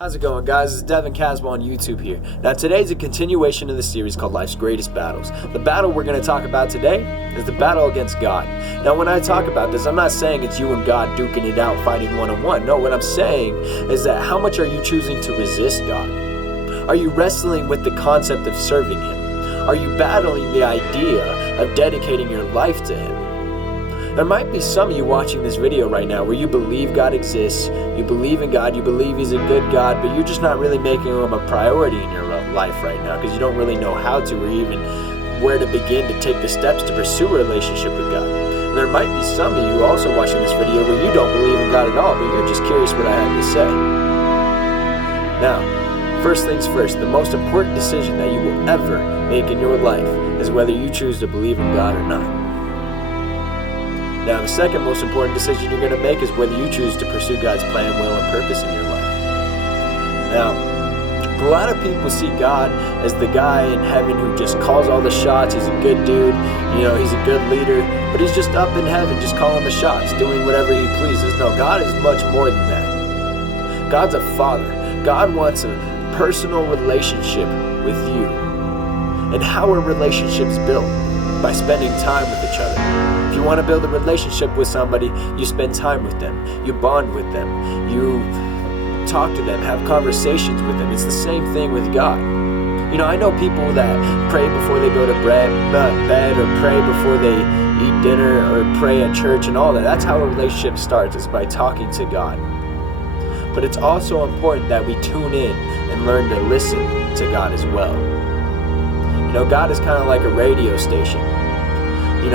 How's it going, guys? It's Devin Caswell on YouTube here. Now today's a continuation of the series called Life's Greatest Battles. The battle we're going to talk about today is the battle against God. Now when I talk about this, I'm not saying it's you and God duking it out, fighting one-on-one. No, what I'm saying is that how much are you choosing to resist God? Are you wrestling with the concept of serving Him? Are you battling the idea of dedicating your life to Him? There might be some of you watching this video right now where you believe God exists, you believe in God, you believe He's a good God, but you're just not really making Him a priority in your life right now because you don't really know how to or even where to begin to take the steps to pursue a relationship with God. And there might be some of you also watching this video where you don't believe in God at all, but you're just curious what I have to say. Now, first things first, the most important decision that you will ever make in your life is whether you choose to believe in God or not. Now, the second most important decision you're going to make is whether you choose to pursue God's plan, will, and purpose in your life. Now, a lot of people see God as the guy in heaven who just calls all the shots. He's a good dude, he's a good leader, but he's just up in heaven just calling the shots, doing whatever He pleases. No, God is much more than that. God's a father. God wants a personal relationship with you. And how are relationships built? By spending time with each other. If you want to build a relationship with somebody, you spend time with them, you bond with them, you talk to them, have conversations with them. It's the same thing with God. I know people that pray before they go to bed or pray before they eat dinner or pray at church and all that. That's how a relationship starts, is by talking to God. But it's also important that we tune in and learn to listen to God as well. God is kind of like a radio station.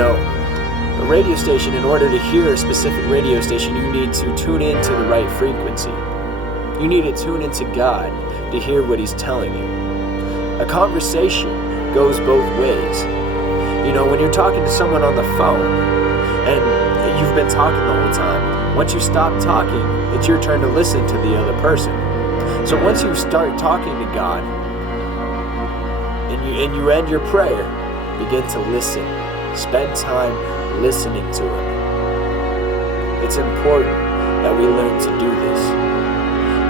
A radio station, in order to hear a specific radio station, you need to tune into the right frequency. You need to tune into God to hear what He's telling you. A conversation goes both ways. When you're talking to someone on the phone and you've been talking the whole time, once you stop talking, it's your turn to listen to the other person. So once you start talking to God, and you end your prayer, begin to listen. Spend time listening to Him. It's important that we learn to do this.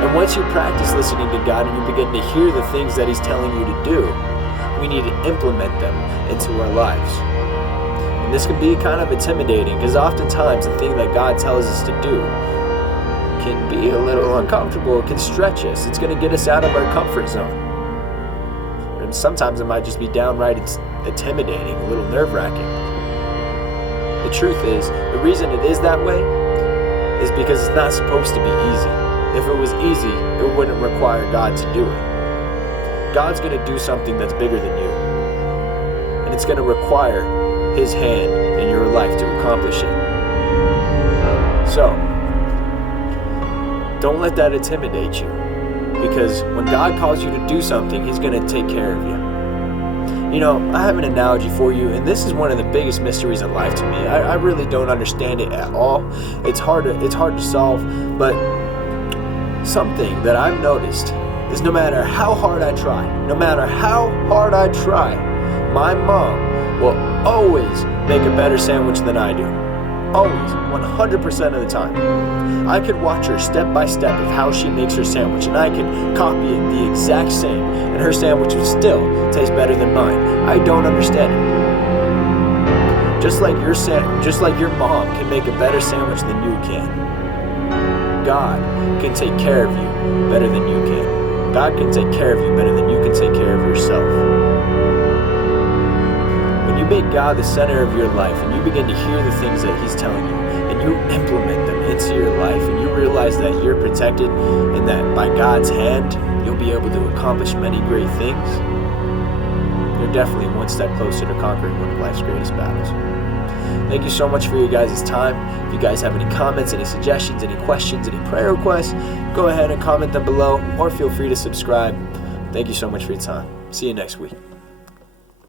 And once you practice listening to God and you begin to hear the things that He's telling you to do, we need to implement them into our lives. And this can be kind of intimidating because oftentimes the thing that God tells us to do can be a little uncomfortable. It can stretch us. It's going to get us out of our comfort zone. And sometimes it might just be downright intimidating, a little nerve-wracking. The truth is, the reason it is that way is because it's not supposed to be easy. If it was easy, it wouldn't require God to do it. God's going to do something that's bigger than you. And it's going to require His hand in your life to accomplish it. So, don't let that intimidate you. Because when God calls you to do something, He's going to take care of you. I have an analogy for you, and this is one of the biggest mysteries in life to me. I really don't understand it at all. It's hard to solve, but something that I've noticed is no matter how hard I try, my mom will always make a better sandwich than I do. Always, 100% of the time. I could watch her step by step of how she makes her sandwich, and I could copy it the exact same, and her sandwich would still taste better than mine. I don't understand it. Just like your mom can make a better sandwich than you can. God can take care of you better than you can. God can take care of you better than you can take care of yourself. When you make God the center of your life and you begin to hear the things that He's telling you and you implement them into your life and you realize that you're protected and that by God's hand you'll be able to accomplish many great things, you're definitely one step closer to conquering one of life's greatest battles. Thank you so much for your guys' time. If you guys have any comments, any suggestions, any questions, any prayer requests, go ahead and comment them below or feel free to subscribe. Thank you so much for your time. See you next week.